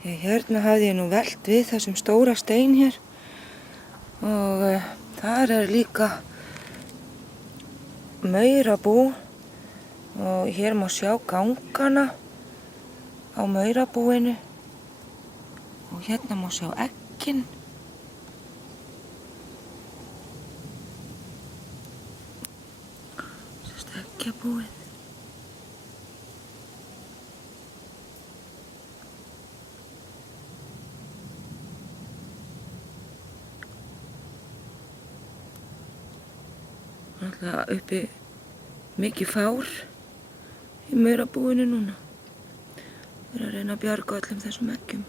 Hérna hafði ég nú velt við þessum stóra stein hér og þar líka maurabú og hér má sjá gangana á maurabúinu og hérna má sjá eggin. Sérst eggjabúið. Alltaf uppi mikið fár í maurabúinu núna. Við erum að reyna að bjarga öllum þessum eggjum.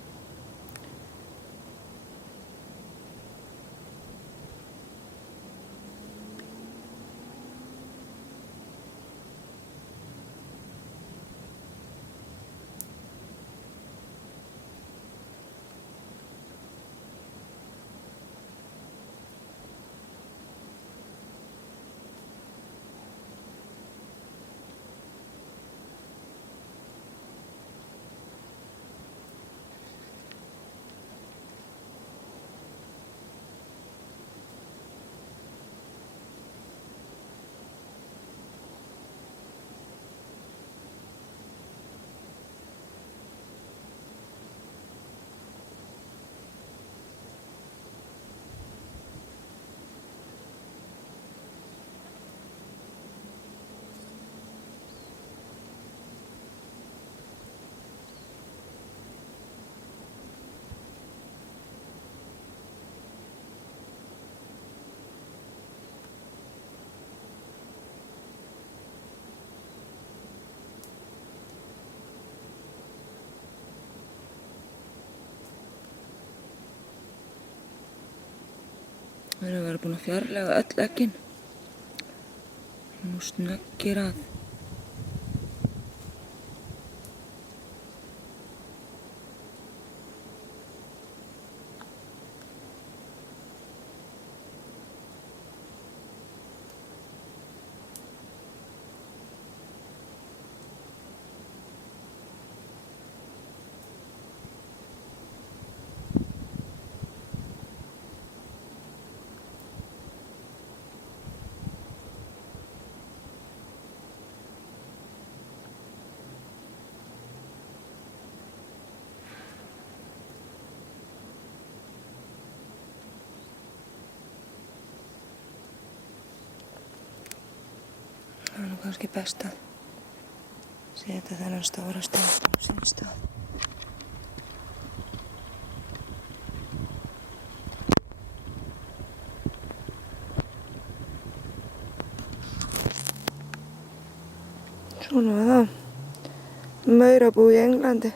Við erum að vera búin að fjarlæga öll eggin. Nú snöggir að. Það nú kannski best að setja þennan stóra stein á sinn stað. Svona var það. Maurabú í Englandi.